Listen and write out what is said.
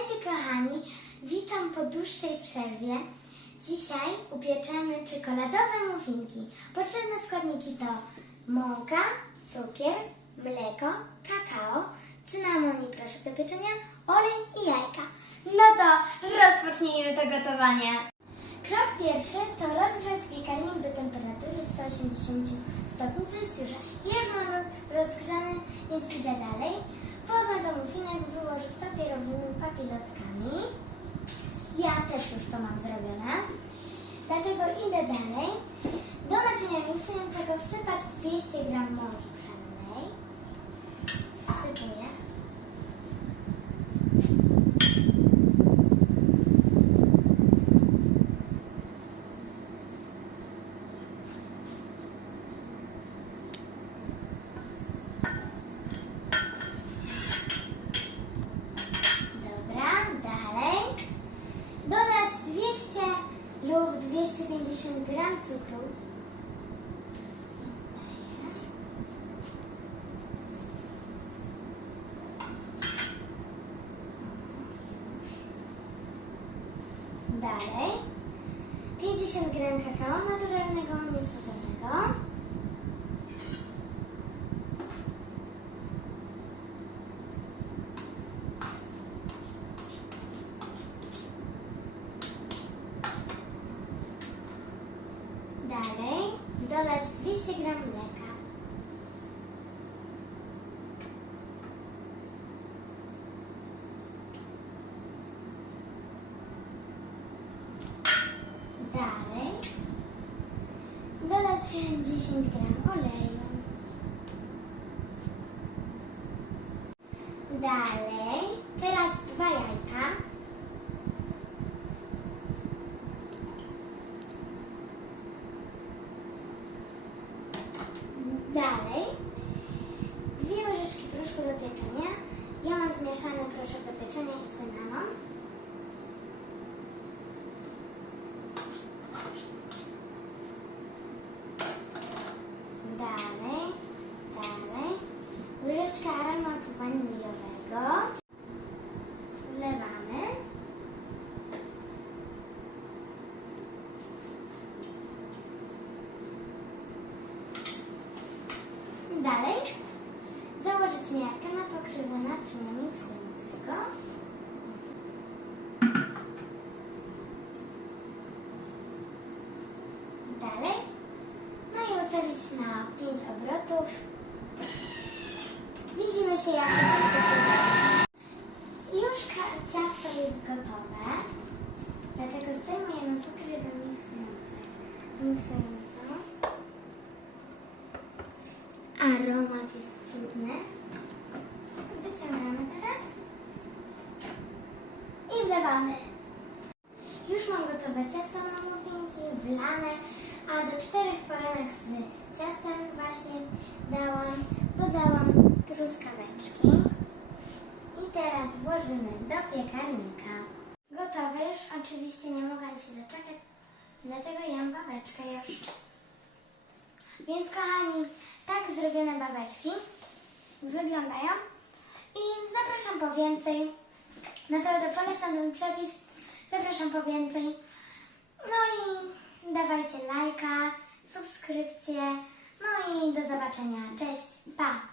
Witajcie kochani, witam po dłuższej przerwie. Dzisiaj upieczemy czekoladowe muffinki. Potrzebne składniki to mąka, cukier, mleko, kakao, cynamon i proszek do pieczenia, olej i jajka. No to rozpocznijmy to gotowanie. Krok pierwszy to rozgrzać piekarnik do temperatury 180 stopni Celsjusza. Już mam rozgrzany, więc idę dalej. Formę do muffinek wyłożyć papierowymi papilotkami. Ja też już to mam zrobione. Dlatego idę dalej. Do naczynia miksującego wsypać 200 g mąki pszennej. Wsypuję. Dobra, dalej. Dodać 200 lub 250 gram cukru. Dalej. 50 gram kakao naturalnego, niesłodzonego. Dalej dodać 200 gram mleka. Dalej dodać 10 gram oleju. Dalej, teraz dwa jajka. Dalej, dwie łyżeczki proszku do pieczenia. Ja mam zmieszany proszek do pieczenia i cynamon. Dalej założyć miarkę na pokrywo naczynia miksującego. Dalej. No i ustawić na 5 obrotów. Widzimy się jak wszystko się zrobi. Już ciasto jest gotowe. Dlatego zdejmujemy pokrywę miksującą. Aromat jest cudny. Wyciągamy teraz i wlewamy. Już mam gotowe ciasto na muffinki, wlane, a do czterech foremek z ciastem właśnie dałam, dodałam truskaweczki. I teraz włożymy do piekarnika. Gotowe już, oczywiście nie mogłam się doczekać, dlatego jem babeczkę już. Więc kochani, tak zrobione babeczki wyglądają i zapraszam po więcej. Naprawdę polecam ten przepis, zapraszam po więcej. No i dawajcie lajka, subskrypcję, no i do zobaczenia. Cześć, pa!